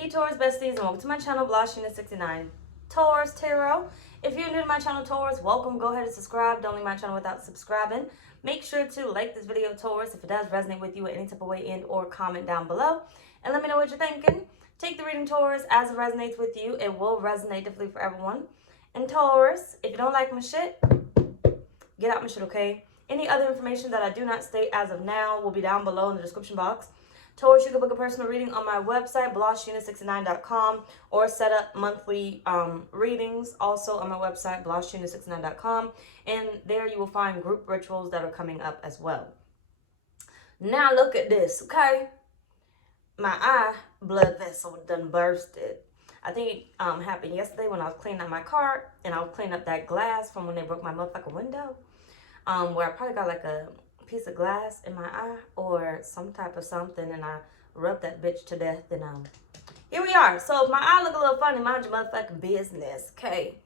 Hey Taurus besties, and welcome to my channel, blahscrystalsale Taurus Tarot. If you're new to my channel, Taurus, welcome. Go ahead and subscribe. Don't leave my channel without subscribing. Make sure to like this video, Taurus, if it does resonate with you in any type of way, and or comment down below. And let me know what you're thinking. Take the reading, Taurus, as it resonates with you. It will resonate differently for everyone. And Taurus, if you don't like my shit, get out my shit, okay? Any other information that I do not state as of now will be down below in the description box. Taurus, you can book a personal reading on my website, blahscrystalsale.com, or set up monthly readings also on my website, blahscrystalsale.com. And there you will find group rituals that are coming up as well. Now look at this, okay? My eye blood vessel done bursted. I think it happened yesterday when I was cleaning up my car, and I was cleaning up that glass from when they broke my motherfucking window, where I probably got like a piece of glass in my eye or some type of something, and I rubbed that bitch to death, and here we are. So if my eye look a little funny, mind your motherfucking business, okay?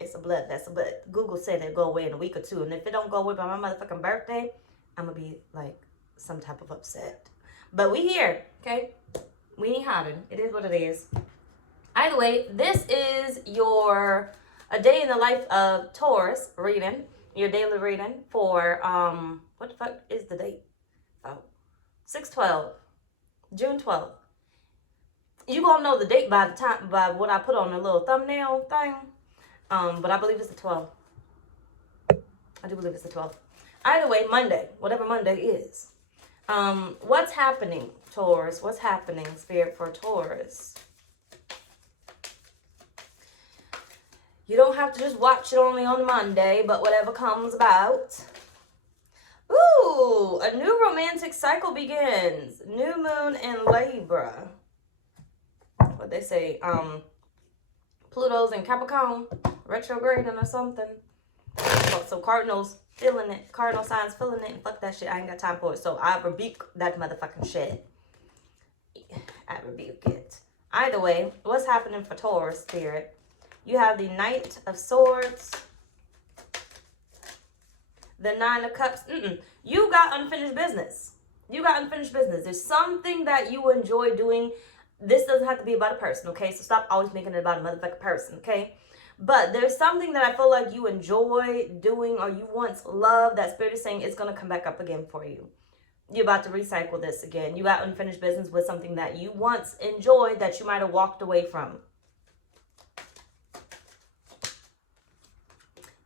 It's a blood vessel, but Google said it'll go away in a week or two, and if it don't go away by my motherfucking birthday, I'm gonna be like some type of upset. But we here, okay? We ain't hiding. It is what it is. Either way, this is your a day in the life of Taurus reading, your daily reading for what the fuck is the date? Oh, 6/12, June 12th. You gonna know the date by what I put on the little thumbnail thing. But I believe it's the 12th. I do believe it's the 12th. Either way, Monday, whatever Monday is. What's happening, Taurus? What's happening, Spirit, for Taurus? You don't have to just watch it only on Monday, but whatever comes about. Ooh, a new romantic cycle begins. New moon in Libra. What they say, Pluto's in Capricorn, retrograding or something. So Cardinals feeling it. Cardinal signs feeling it. And fuck that shit. I ain't got time for it. So I rebuke that motherfucking shit. I rebuke it. Either way, what's happening for Taurus, Spirit? You have the Knight of Swords. The Nine of Cups. You got unfinished business. You got unfinished business. There's something that you enjoy doing. This doesn't have to be about a person, okay? So stop always making it about a motherfucking person, okay? But there's something that I feel like you enjoy doing or you once loved that Spirit is saying it's going to come back up again for you. You're about to recycle this again. You got unfinished business with something that you once enjoyed that you might have walked away from.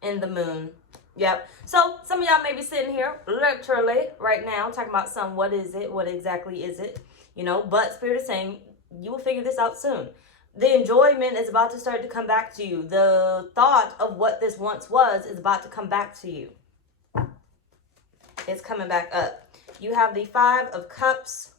In the moon. Yep. So some of y'all may be sitting here literally right now talking about what is it? What exactly is it? You know, but Spirit is saying you will figure this out soon. The enjoyment is about to start to come back to you. The thought of what this once was is about to come back to you. It's coming back up. You have the Five of Cups.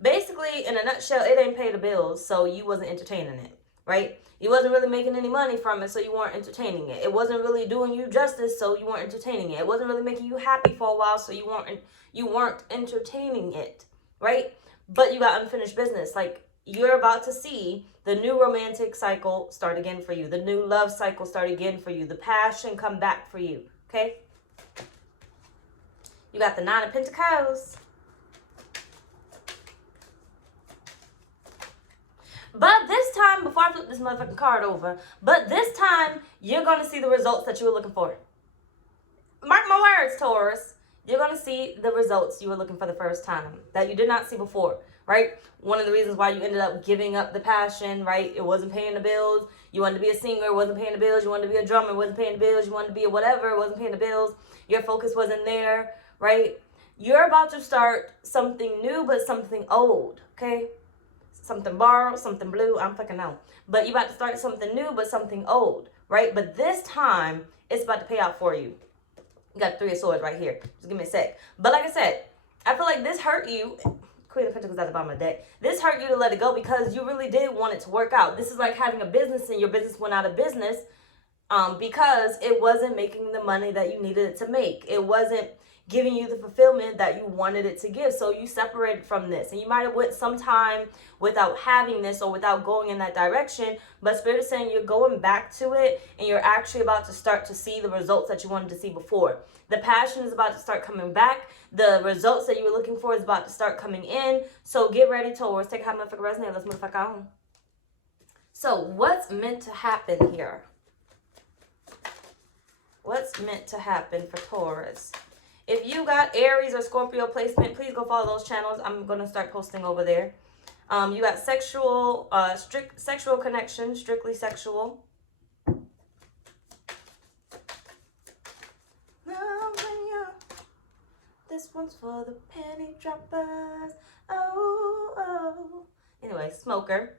Basically, in a nutshell, it ain't pay the bills, so you wasn't entertaining it, right? You wasn't really making any money from it, so you weren't entertaining it. It wasn't really doing you justice, so you weren't entertaining it. It wasn't really making you happy for a while, so you weren't entertaining it, right? But you got unfinished business. Like, you're about to see the new romantic cycle start again for you. The new love cycle start again for you. The passion come back for you, okay? You got the Nine of Pentacles. But this time, before I flip this motherfucking card over, but this time, you're going to see the results that you were looking for. Mark my words, Taurus. You're going to see the results you were looking for the first time that you did not see before, right? One of the reasons why you ended up giving up the passion, right? It wasn't paying the bills. You wanted to be a singer, it wasn't paying the bills. You wanted to be a drummer, it wasn't paying the bills. You wanted to be a whatever, it wasn't paying the bills. Your focus wasn't there, right? You're about to start something new, but something old, okay? Something borrowed, something blue, I'm fucking know. But you're about to start something new, but something old, right? But this time, it's about to pay out for you. You got Three of Swords right here. Just give me a sec. But like I said, I feel like this hurt you. Queen of Pentacles at the bottom of the deck. This hurt you to let it go because you really did want it to work out. This is like having a business and your business went out of business because it wasn't making the money that you needed it to make. It wasn't giving you the fulfillment that you wanted it to give. So you separated from this, and you might have went some time without having this or without going in that direction, but Spirit is saying you're going back to it, and you're actually about to start to see the results that you wanted to see before. The passion is about to start coming back. The results that you were looking for is about to start coming in. So get ready, Taurus. Take a hot motherfucker resonate. Let's move the fuck on. So what's meant to happen here? What's meant to happen for Taurus? If you got Aries or Scorpio placement, please go follow those channels. I'm going to start posting over there. You got sexual, sexual connection, strictly sexual. This one's for the penny droppers. Oh, oh. Anyway, smoker.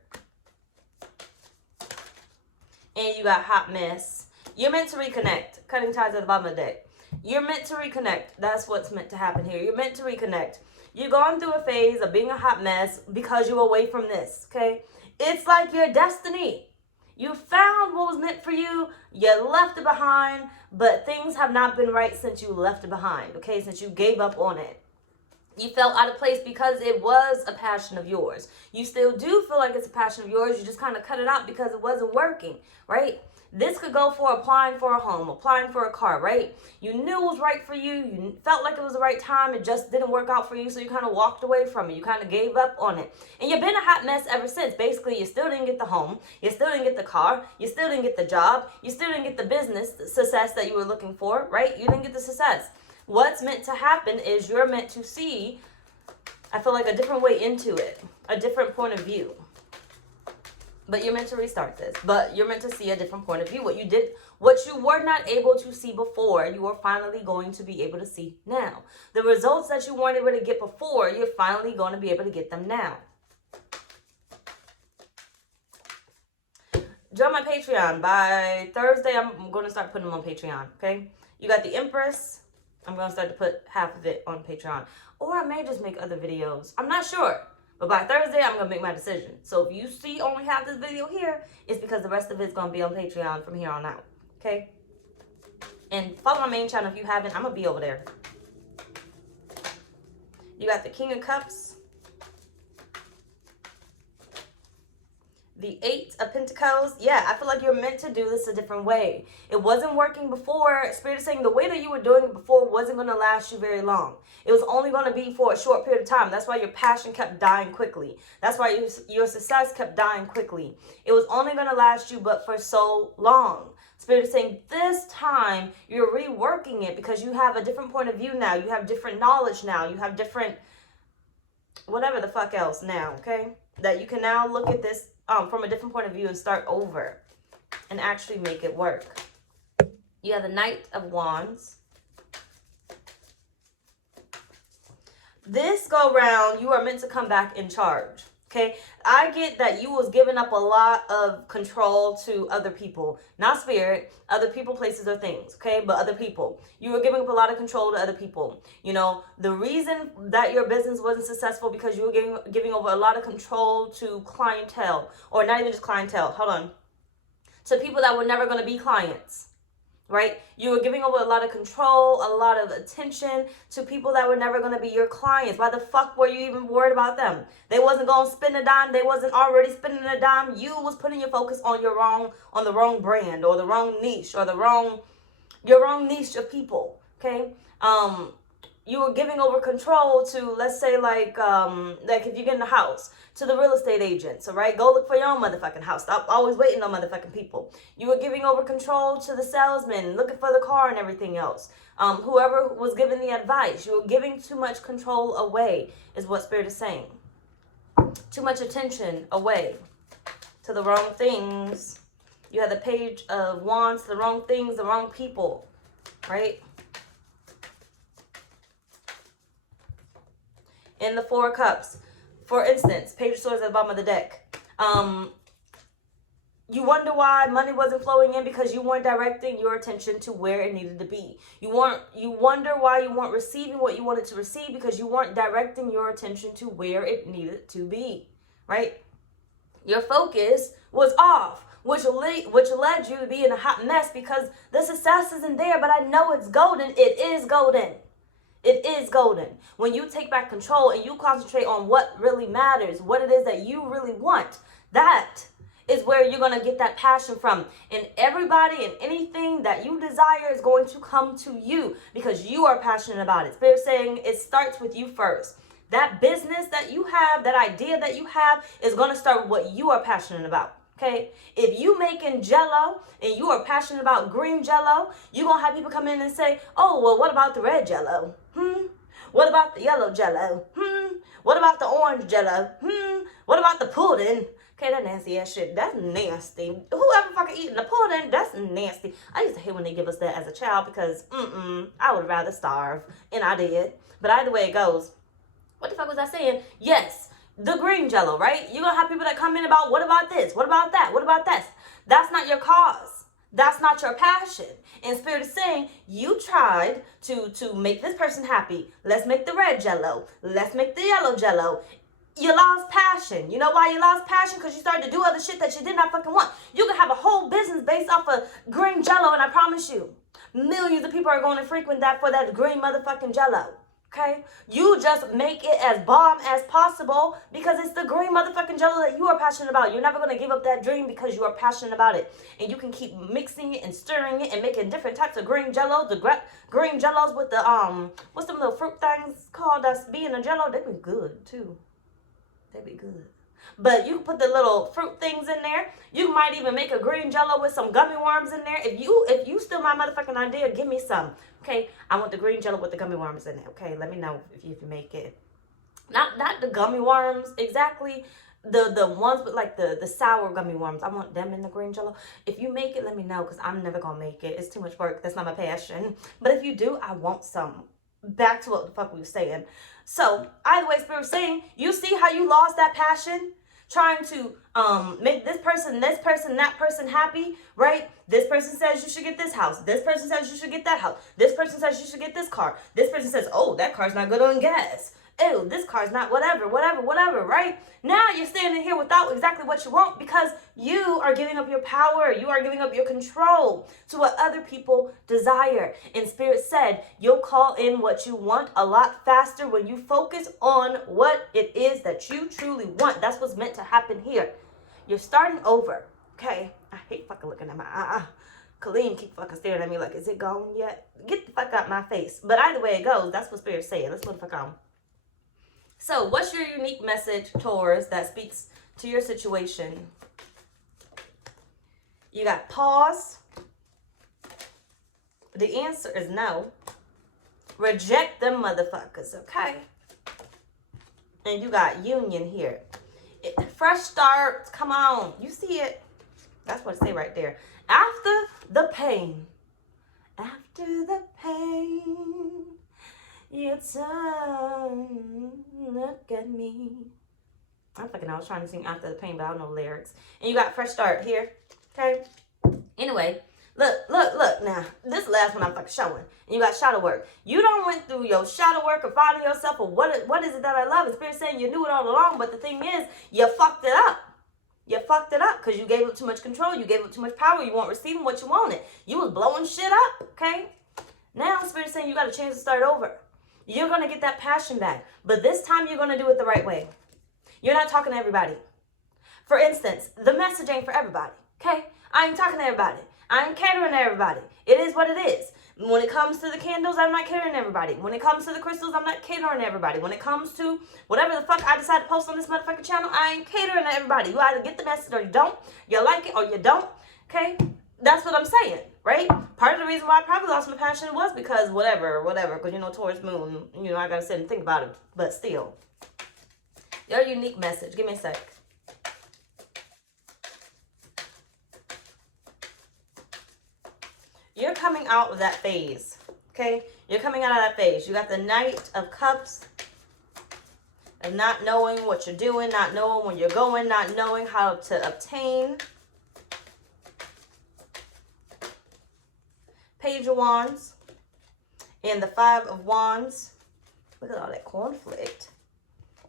And you got hot mess. You're meant to reconnect. Cutting ties at the bottom of the deck. You're meant to reconnect. That's what's meant to happen here. You're meant to reconnect. You're going through a phase of being a hot mess because you're away from this, okay? It's like your destiny. You found what was meant for you. You left it behind, but things have not been right since you left it behind, okay? Since you gave up on it. You felt out of place because it was a passion of yours. You still do feel like it's a passion of yours. You just kind of cut it out because it wasn't working, right? This could go for applying for a home, applying for a car, right? You knew it was right for you. You felt like it was the right time. It just didn't work out for you, so you kind of walked away from it. You kind of gave up on it. And you've been a hot mess ever since. Basically, you still didn't get the home. You still didn't get the car. You still didn't get the job. You still didn't get the business success that you were looking for, right? You didn't get the success. What's meant to happen is you're meant to see, I feel like, a different way into it, a different point of view. But you're meant to restart this. But you're meant to see a different point of view. What you were not able to see before, you are finally going to be able to see now. The results that you weren't able to get before, you're finally going to be able to get them now. Join my Patreon. By Thursday, I'm going to start putting them on Patreon, okay? You got the Empress. I'm going to start to put half of it on Patreon. Or I may just make other videos. I'm not sure. But by Thursday, I'm going to make my decision. So if you see only have this video here, it's because the rest of it's going to be on Patreon from here on out. Okay? And follow my main channel if you haven't. I'm going to be over there. You got the King of Cups. The Eight of Pentacles. Yeah, I feel like you're meant to do this a different way. It wasn't working before. Spirit is saying the way that you were doing it before wasn't going to last you very long. It was only going to be for a short period of time. That's why your passion kept dying quickly. That's why your success kept dying quickly. It was only going to last you but for so long. Spirit is saying this time you're reworking it because you have a different point of view now. You have different knowledge now. You have different whatever the fuck else now, okay? That you can now look at this from a different point of view and start over and actually make it work. You have the Knight of Wands. This go round, you are meant to come back in charge. Okay, I get that you was giving up a lot of control to other people, not spirit, other people, places, or things, okay, but other people. You were giving up a lot of control to other people. You know, the reason that your business wasn't successful because you were giving over a lot of control to clientele, or not even just clientele, hold on, to people that were never going to be clients. Right? You were giving over a lot of control, a lot of attention to people that were never going to be your clients. Why the fuck were you even worried about them? They wasn't going to spend a dime. They wasn't already spending a dime. You was putting your focus on the wrong brand or the wrong niche or your wrong niche of people. Okay? You were giving over control to, let's say, like if you get in a house, to the real estate agents, all right? Go look for your own motherfucking house. Stop always waiting on motherfucking people. You were giving over control to the salesman, looking for the car and everything else. Whoever was giving the advice, you were giving too much control away, is what Spirit is saying. Too much attention away to the wrong things. You had the Page of Wands, the wrong things, the wrong people, right? In the Four of Cups, for instance, Page of Swords at the bottom of the deck. You wonder why money wasn't flowing in because you weren't directing your attention to where it needed to be. You wonder why you weren't receiving what you wanted to receive because you weren't directing your attention to where it needed to be, right? Your focus was off, which led you to be in a hot mess because the success isn't there, but I know it's golden. It is golden. It is golden. When you take back control and you concentrate on what really matters, what it is that you really want, that is where you're going to get that passion from. And everybody and anything that you desire is going to come to you because you are passionate about it. Spirit saying it starts with you first. That business that you have, that idea that you have is going to start with what you are passionate about. Okay, if you making jello and you are passionate about green jello, you're going to have people come in and say, oh, well, what about the red jello? What about the yellow jello? What about the orange jello? What about the pudding? Okay, that nasty ass shit, that's nasty. Whoever fucking eating the pudding, that's nasty. I used to hate when they give us that as a child because, I would rather starve. And I did. But either way it goes, what the fuck was I saying? Yes. The green jello, right? You're going to have people that come in about, what about this? What about that? What about this? That's not your cause. That's not your passion. And Spirit is saying, you tried to make this person happy. Let's make the red jello. Let's make the yellow jello. You lost passion. You know why you lost passion? Because you started to do other shit that you did not fucking want. You can have a whole business based off of green jello, and I promise you, millions of people are going to frequent that for that green motherfucking jello. Okay? You just make it as bomb as possible because it's the green motherfucking jello that you are passionate about. You're never going to give up that dream because you are passionate about it. And you can keep mixing it and stirring it and making different types of green jello. The green jellos with the, what's them little fruit things called that's being a jello? They be good too. They be good. But you can put the little fruit things in there. You might even make a green jello with some gummy worms in there. If you steal my motherfucking idea, give me some. Okay, I want the green jello with the gummy worms in it. Okay, let me know if you make it. Not the gummy worms exactly. The ones with like the sour gummy worms. I want them in the green jello. If you make it, let me know because I'm never gonna make it. It's too much work. That's not my passion. But if you do, I want some. Back to what the fuck we were saying. So either way, Spirit was saying, you see how you lost that passion? Trying to make this person, that person happy, right? This person says you should get this house. This person says you should get that house. This person says you should get this car. This person says, oh, that car's not good on gas. Ew, this car's not whatever, right? Now you're standing here without exactly what you want because you are giving up your power. You are giving up your control to what other people desire. And Spirit said, you'll call in what you want a lot faster when you focus on what it is that you truly want. That's what's meant to happen here. You're starting over, okay? I hate fucking looking at my Kaleem keep fucking staring at me like, is it gone yet? Get the fuck out my face. But either way it goes, that's what Spirit's saying. Let's move the fuck on. So, what's your unique message, Taurus, that speaks to your situation? You got pause. The answer is no. Reject them motherfuckers, okay? And you got union here. Fresh start, come on. You see it? That's what it say right there. After the pain. After the pain. You turn, look at me. I was trying to sing After the Pain, but I don't know lyrics. And you got fresh start here, okay? Anyway, look now. This last one I'm fucking showing. And you got shadow work. You don't went through your shadow work or finding yourself or what is it that I love? And Spirit saying you knew it all along, but the thing is, you fucked it up. You fucked it up because you gave up too much control. You gave up too much power. You weren't receiving what you wanted. You was blowing shit up, okay? Now Spirit saying you got a chance to start over. You're going to get that passion back. But this time you're going to do it the right way. You're not talking to everybody. For instance, the message ain't for everybody. Okay? I ain't talking to everybody. I ain't catering to everybody. It is what it is. When it comes to the candles, I'm not catering to everybody. When it comes to the crystals, I'm not catering to everybody. When it comes to whatever the fuck I decide to post on this motherfucking channel, I ain't catering to everybody. You either get the message or you don't. You like it or you don't. Okay? That's what I'm saying, right? Part of the reason why I probably lost my passion was because whatever, because, Taurus moon, I got to sit and think about it. But still, your unique message. Give me a sec. You're coming out of that phase, okay? You're coming out of that phase. You got the Knight of Cups of not knowing what you're doing, not knowing where you're going, not knowing how to obtain. Page of Wands and the Five of Wands. Look at all that conflict.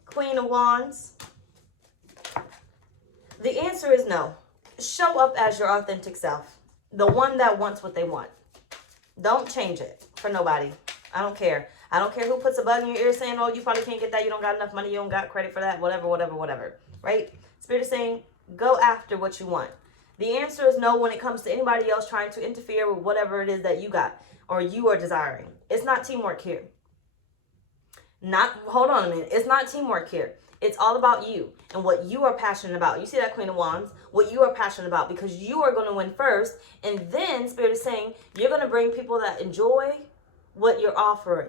Queen of Wands. The answer is no. Show up as your authentic self. The one that wants what they want. Don't change it for nobody. I don't care. I don't care who puts a bug in your ear saying, oh, you probably can't get that. You don't got enough money. You don't got credit for that. Whatever, whatever, whatever. Right? Spirit is saying, go after what you want. The answer is no when it comes to anybody else trying to interfere with whatever it is that you got or you are desiring. It's not teamwork here. Hold on a minute. It's not teamwork here. It's all about you and what you are passionate about. You see that, Queen of Wands? What you are passionate about, because you are going to win first. And then Spirit is saying you're going to bring people that enjoy what you're offering,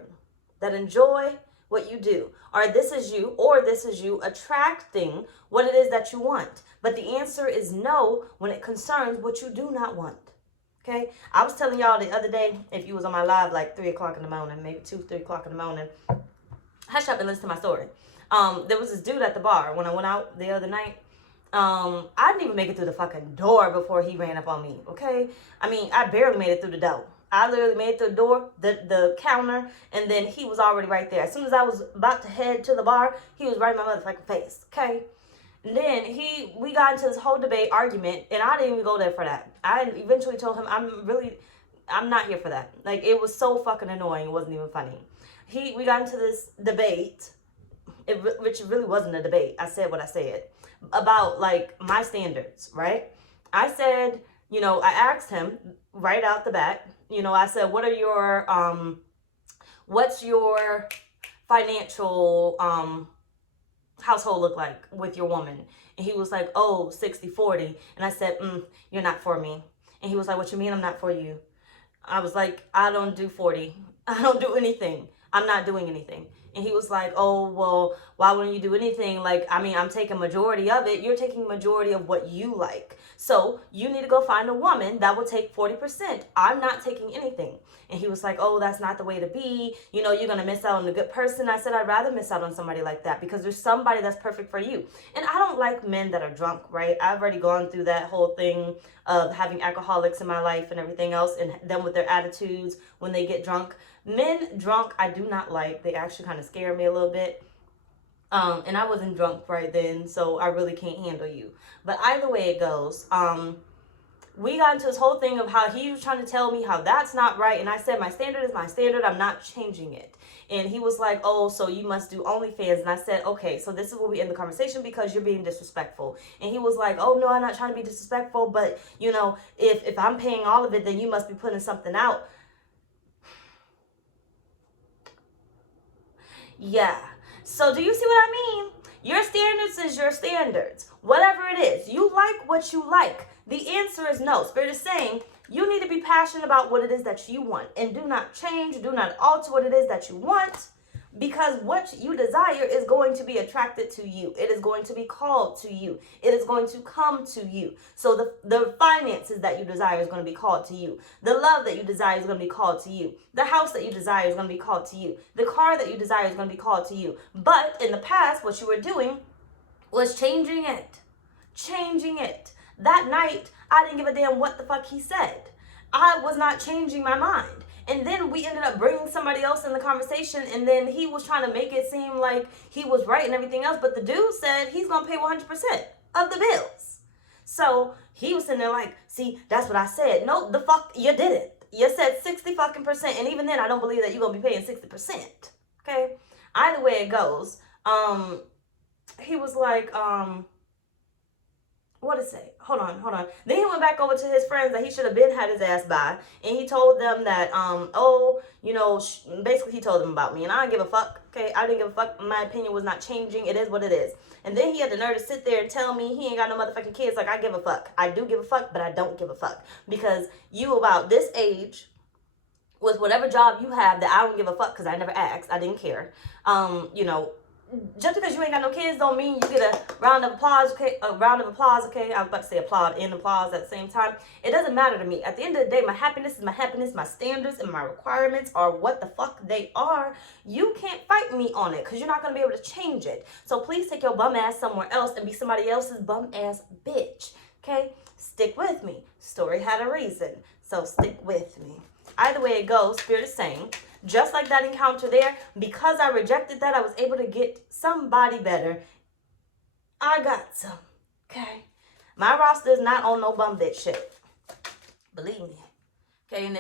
that enjoy what you do. Or this is you attracting what it is that you want. But the answer is no when it concerns what you do not want. Okay? I was telling y'all the other day, if you was on my live like 3 o'clock in the morning, maybe 3 o'clock in the morning, Cashapp and listen to my story. There was this dude at the bar when I went out the other night. I didn't even make it through the fucking door before he ran up on me, okay? I mean, I barely made it through the door. I literally made it through the door, the counter, and then he was already right there. As soon as I was about to head to the bar, he was right in my motherfucking face, okay? And then we got into this whole debate, argument, and I didn't even go there for that. I eventually told him, I'm not here for that. Like, it was so fucking annoying. It wasn't even funny. We got into this debate, which really wasn't a debate. I said what I said about, like, my standards, right? I said, I asked him right out the bat, I said, what's your financial household look like with your woman? And he was like, oh, 60-40. And I said, you're not for me. And he was like, what you mean I'm not for you? I was like, I don't do 40. I don't do anything. I'm not doing anything. And he was like, oh, well, why wouldn't you do anything? Like, I mean, I'm taking majority of it. You're taking majority of what you like. So you need to go find a woman that will take 40%. I'm not taking anything. And he was like, oh, that's not the way to be. You're going to miss out on a good person. I said, I'd rather miss out on somebody like that because there's somebody that's perfect for you. And I don't like men that are drunk, right? I've already gone through that whole thing of having alcoholics in my life and everything else, and them with their attitudes when they get drunk. Men drunk, I do not like. They actually kind of scare me a little bit. And I wasn't drunk right then, so I really can't handle you. But either way it goes, we got into this whole thing of how he was trying to tell me how that's not right. And I said, my standard is my standard. I'm not changing it. And he was like, oh, so you must do OnlyFans. And I said, okay, so this is where we end the conversation because you're being disrespectful. And he was like, oh, no, I'm not trying to be disrespectful. But, if I'm paying all of it, then you must be putting something out. Yeah. So do you see what I mean? Your standards is your standards. Whatever it is, you like what you like. The answer is no. Spirit is saying you need to be passionate about what it is that you want, and do not change, do not alter what it is that you want, because what you desire is going to be attracted to you. It is going to be called to you. It is going to come to you. So the finances that you desire is going to be called to you. The love that you desire is going to be called to you. The house that you desire is going to be called to you. The car that you desire is going to be called to you. But in the past, what you were doing was changing it. Changing it. That night, I didn't give a damn what the fuck he said. I was not changing my mind. And then we ended up bringing somebody else in the conversation, and then he was trying to make it seem like he was right and everything else. But the dude said he's going to pay 100% of the bills. So he was sitting there like, see, that's what I said. No, the fuck, you didn't. You said 60% and even then, I don't believe that you're going to be paying 60%. Okay? Either way it goes, he was like, what did it say? Hold on. Then he went back over to his friends that he should have been had his ass by. And he told them that, basically he told them about me. And I didn't give a fuck, okay? I didn't give a fuck. My opinion was not changing. It is what it is. And then he had the nerve to sit there and tell me he ain't got no motherfucking kids. Like, I give a fuck. I do give a fuck, but I don't give a fuck. Because you about this age, with whatever job you have that I don't give a fuck because I never asked. I didn't care. Just because you ain't got no kids don't mean you get a round of applause, okay? A round of applause, okay? I was about to say applaud and applause at the same time. It doesn't matter to me. At the end of the day, my happiness is my happiness. My standards and my requirements are what the fuck they are. You can't fight me on it because you're not going to be able to change it. So please take your bum ass somewhere else and be somebody else's bum ass bitch, okay? Stick with me. Story had a reason, so stick with me. Either way it goes, Spirit is saying, just like that encounter there, because I rejected that, I was able to get somebody better. I got some, okay? My roster is not on no bum bitch shit. Believe me. Okay, and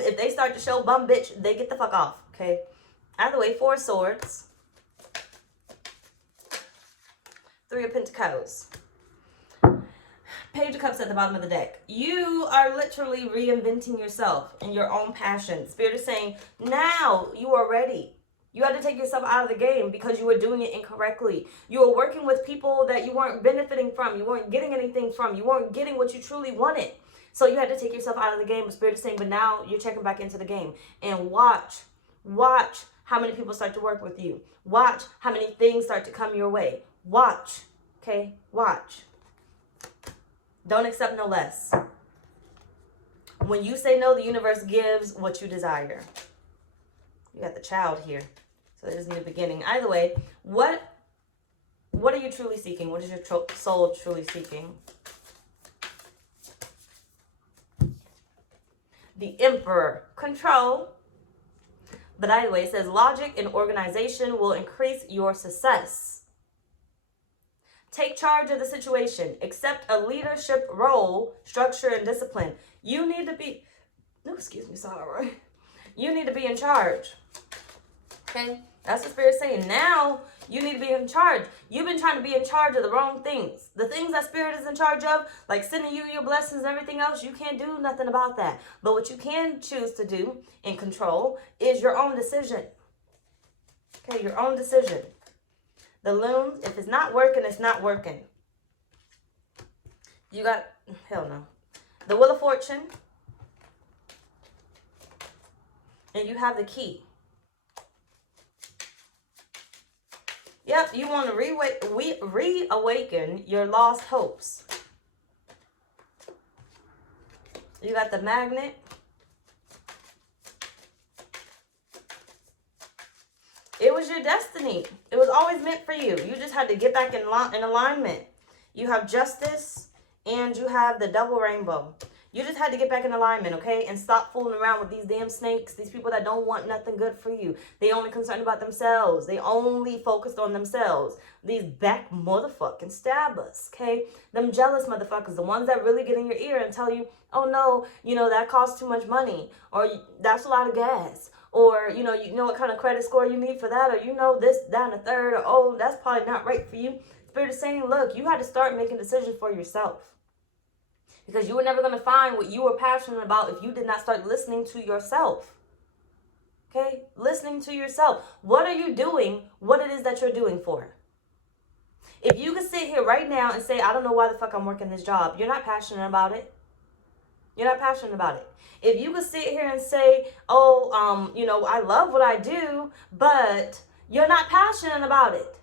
if they start to show bum bitch, they get the fuck off, okay? Either way, 4 of Swords. 3 of Pentacles. Page of Cups at the bottom of the deck. You are literally reinventing yourself and your own passion. Spirit is saying, now you are ready. You had to take yourself out of the game because you were doing it incorrectly. You were working with people that you weren't benefiting from. You weren't getting anything from. You weren't getting what you truly wanted. So you had to take yourself out of the game. Spirit is saying, but now you're checking back into the game. And watch how many people start to work with you. Watch how many things start to come your way. Watch, okay? Watch. Don't accept no less. When you say no, the universe gives what you desire. You got the Child here. So there's a new beginning. Either way, what are you truly seeking? What is your soul truly seeking? The Emperor. Control. But either way, it says logic and organization will increase your success. Take charge of the situation. Accept a leadership role, structure, and discipline. You need to be... No, excuse me, sorry. You need to be in charge. Okay? That's what Spirit's saying. Now, you need to be in charge. You've been trying to be in charge of the wrong things. The things that Spirit is in charge of, like sending you your blessings and everything else, you can't do nothing about that. But what you can choose to do and control is your own decision. Okay, your own decision. The Loon, if it's not working, it's not working. You got, hell no. The Wheel of Fortune. And you have the Key. Yep, you want to reawaken your lost hopes. You got the Magnet. It was your destiny. It was always meant for you. You just had to get back in alignment. You have Justice and you have the Double Rainbow. You just had to get back in alignment, okay? And stop fooling around with these damn snakes. These people that don't want nothing good for you. They only concerned about themselves. They only focused on themselves. These back motherfucking stabbers, okay? Them jealous motherfuckers. The ones that really get in your ear and tell you, oh no, you know, that costs too much money. Or that's a lot of gas. Or, you know what kind of credit score you need for that. Or, you know, this, that, and a third. Or, oh, that's probably not right for you. Spirit is saying, look, you had to start making decisions for yourself. Because you were never going to find what you were passionate about if you did not start listening to yourself. Okay? Listening to yourself. What are you doing? What it is that you're doing for? If you could sit here right now and say, I don't know why the fuck I'm working this job. You're not passionate about it. You're not passionate about it. If you could sit here and say, oh, you know, I love what I do, but you're not passionate about it.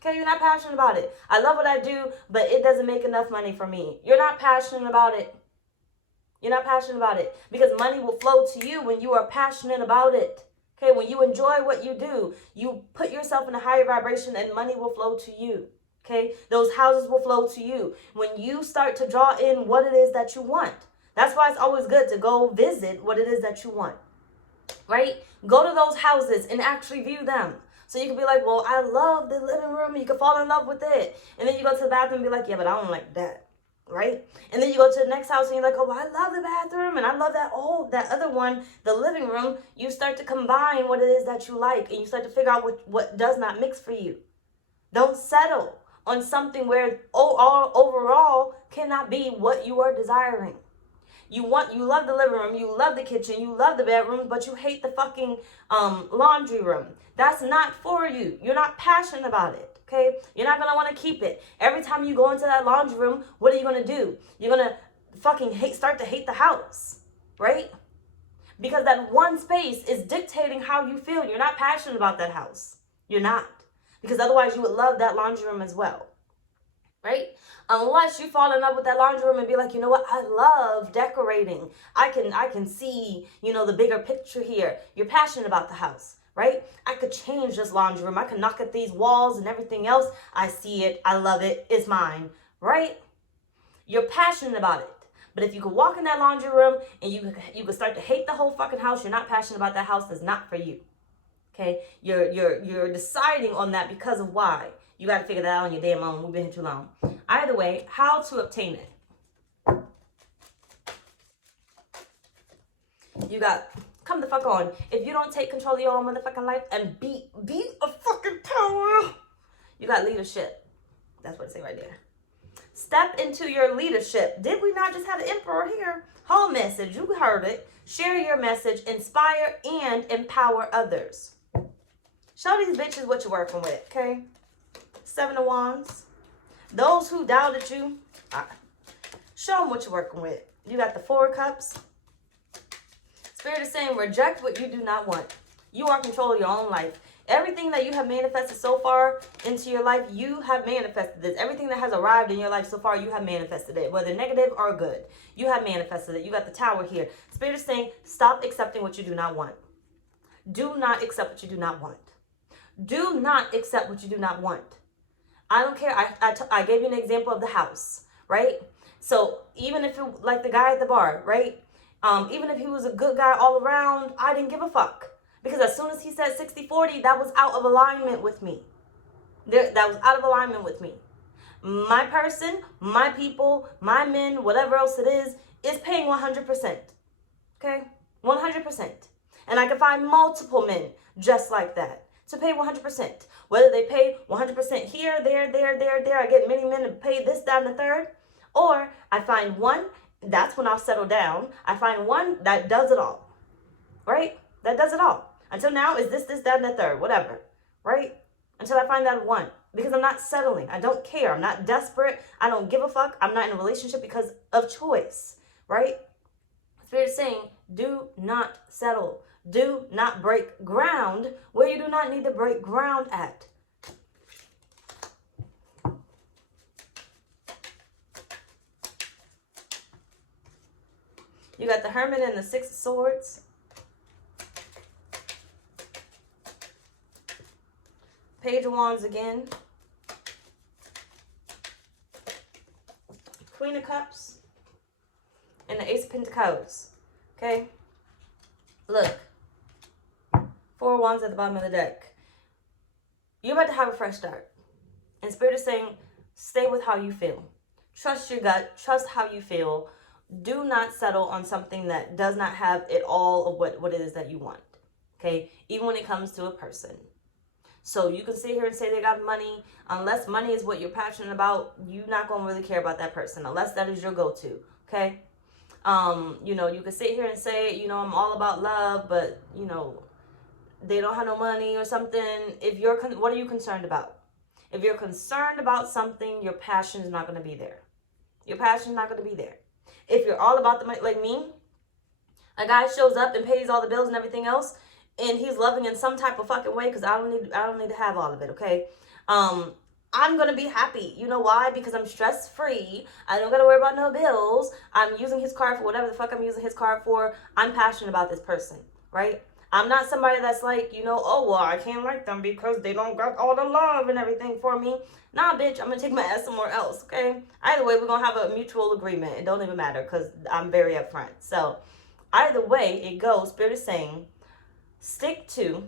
Okay, you're not passionate about it. I love what I do, but it doesn't make enough money for me. You're not passionate about it. You're not passionate about it. Because money will flow to you when you are passionate about it. Okay, when you enjoy what you do, you put yourself in a higher vibration and money will flow to you. Okay, those houses will flow to you. When you start to draw in what it is that you want. That's why it's always good to go visit what it is that you want. Right? Go to those houses and actually view them. So you can be like, well, I love the living room. You can fall in love with it. And then you go to the bathroom and be like, yeah, but I don't like that. Right? And then you go to the next house and you're like, oh, I love the bathroom. And I love that, that other one, the living room. You start to combine what it is that you like. And you start to figure out what does not mix for you. Don't settle on something where overall cannot be what you are desiring. You love the living room, you love the kitchen, you love the bedroom, but you hate the fucking laundry room. That's not for you. You're not passionate about it, okay? You're not going to want to keep it. Every time you go into that laundry room, what are you going to do? You're going to fucking start to hate the house, right? Because that one space is dictating how you feel. You're not passionate about that house. You're not. Because otherwise you would love that laundry room as well, right? Unless you fall in love with that laundry room and be like, you know what? I love decorating. I can see, you know, the bigger picture here. You're passionate about the house, right? I could change this laundry room. I could knock at these walls and everything else. I see it. I love it. It's mine, right? You're passionate about it. But if you could walk in that laundry room and you could start to hate the whole fucking house, you're not passionate about that house. That's not for you. Okay? You're deciding on that because of why. You got to figure that out on your damn own. We've been here too long. Either way, how to obtain it. You got Come the fuck on. If you don't take control of your own motherfucking life and be a fucking power, you got leadership. That's what it say right there. Step into your leadership. Did we not just have the emperor here? Whole message. You heard it. Share your message. Inspire and empower others. Show these bitches what you're working with, okay? 7 of Wands. Those who doubted you, show them what you're working with. You got the 4 of Cups. Spirit is saying reject what you do not want. You are in control of your own life. Everything that you have manifested so far into your life, you have manifested this. Everything that has arrived in your life so far, you have manifested it. Whether negative or good, you have manifested it. You got the Tower here. Spirit is saying stop accepting what you do not want. Do not accept what you do not want. Do not accept what you do not want. I don't care. I gave you an example of the house, right? So even if it, like the guy at the bar, right? Even if he was a good guy all around, I didn't give a fuck. Because as soon as he said 60-40, that was out of alignment with me. That was out of alignment with me. My person, my people, my men, whatever else it is paying 100%. Okay? 100%. And I can find multiple men just like that to pay 100%. Whether they pay 100% here, there, I get many men to pay this, that, and the third. Or I find one, that's when I'll settle down. I find one that does it all. Right? That does it all. Until now, is this, that, and the third, whatever, right? Until I find that one. Because I'm not settling. I don't care. I'm not desperate. I don't give a fuck. I'm not in a relationship because of choice, right? Spirit is saying, do not settle. Do not break ground where you do not need to break ground at. You got the Hermit and the 6 of Swords. Page of Wands again. Queen of Cups. And the Ace of Pentacles. Okay? Look. 4 of Wands at the bottom of the deck. You're about to have a fresh start. And Spirit is saying, stay with how you feel. Trust your gut. Trust how you feel. Do not settle on something that does not have it all of what it is that you want. Okay? Even when it comes to a person. So you can sit here and say they got money. Unless money is what you're passionate about, you're not going to really care about that person. Unless that is your go-to. Okay? You know, you can sit here and say, you know, I'm all about love, but, you know, they don't have no money or something. If you're, what are you concerned about? If you're concerned about something, your passion is not going to be there. Your passion is not going to be there. If you're all about the money, like me, a guy shows up and pays all the bills and everything else, and he's loving in some type of fucking way, because I don't need to have all of it, okay? I'm gonna be happy. You know why? Because I'm stress free. I don't gotta worry about no bills. I'm using his card for whatever the fuck I'm using his card for. I'm passionate about this person, right? I'm not somebody that's like, you know, oh well, I can't like them because they don't got all the love and everything for me. Nah, bitch, I'm gonna take my ass somewhere else, okay? Either way, we're gonna have a mutual agreement. It don't even matter because I'm very upfront. So either way it goes, Spirit is saying, stick to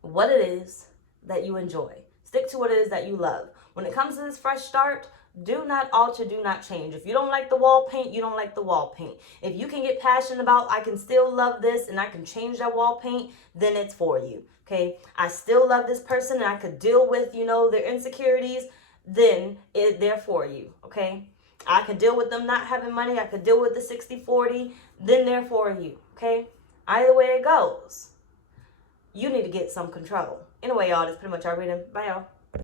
what it is that you enjoy. Stick to what it is that you love. When it comes to this fresh start, do not alter, do not change. If you don't like the wall paint, you don't like the wall paint. If you can get passionate about, I can still love this and I can change that wall paint, then it's for you, okay? I still love this person and I could deal with, you know, their insecurities, then they're for you, okay? I could deal with them not having money. I could deal with the 60-40, then they're for you, okay? Either way it goes, you need to get some control. Anyway, y'all, that's pretty much our reading. Bye, y'all.